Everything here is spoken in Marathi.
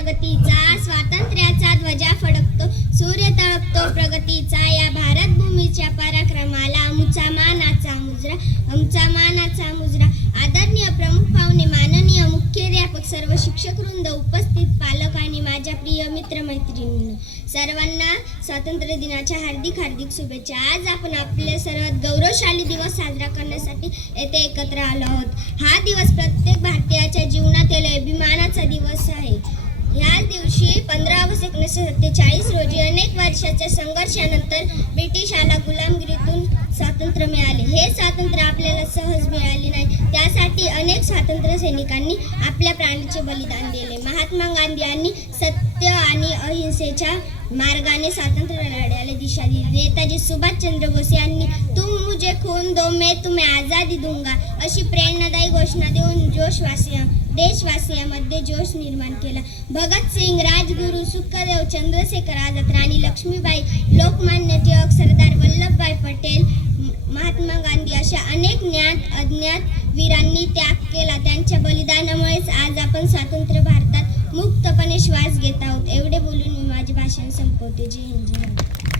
प्रगतीचा, स्वातंत्र्याचा ध्वजा फडकतो, सूर्य तळपतो प्रगतीचा, या भारत भूमीच्या पराक्रमाला आमचा मानाचा मुजरा. आदरणीय प्रमुख पाहुणे, माननीय मुख्याध्यापक, सर्व शिक्षक वृंद, उपस्थित पालक आणि माझ्या प्रिय मित्रमैत्रिणींनो, सर्वांना स्वातंत्र्य दिनाच्या हार्दिक शुभेच्छा. आज आपण आपल्या सर्वात गौरवशाली दिवस साजरा करण्यासाठी येथे एकत्र आलो आहोत. हा दिवस प्रत्येक भारतीयाच्या जीवनातील अभिमानाचा दिवस आहे. याच दिवशी 15 ऑगस्ट 1947 रोजी अनेक वर्षाच्या संघर्षानंतर ब्रिटिशाला गुलामगिरीतून स्वातंत्र्य मिळाले. हे स्वातंत्र्य आपल्याला सहज मिळाले नाही, त्यासाठी अनेक स्वातंत्र्य सैनिकांनी आपल्या प्राणाचे बलिदान दिले. महात्मा गांधी यांनी सत्य आणि अहिंसेच्या मार्गाने स्वातंत्र्य लढ्याला दिशा दिली. नेताजी सुभाषचंद्र बोस यांनी तुम मुझे खून दो मैं तुम्हें आजादी दूंगा अशी प्रेरणादायी घोषणा देऊन देशवासियांमध्ये जोश निर्माण केला. भगतसिंग, राजगुरू, सुखदेव, चंद्रशेखर आझाद, राणी लक्ष्मीबाई, लोकमान्य टिळक, सरदार वल्लभभाई पटेल, महात्मा गांधी अशा अनेक ज्ञात अज्ञात वीरांनी त्याग केला. त्यांच्या बलिदानामुळेच आज आपण स्वतंत्र भारतात मुक्तपणे श्वास घेत आहोत. एवढे बोलून मी माझे भाषण संपवते. जय हिंद, जय भारत.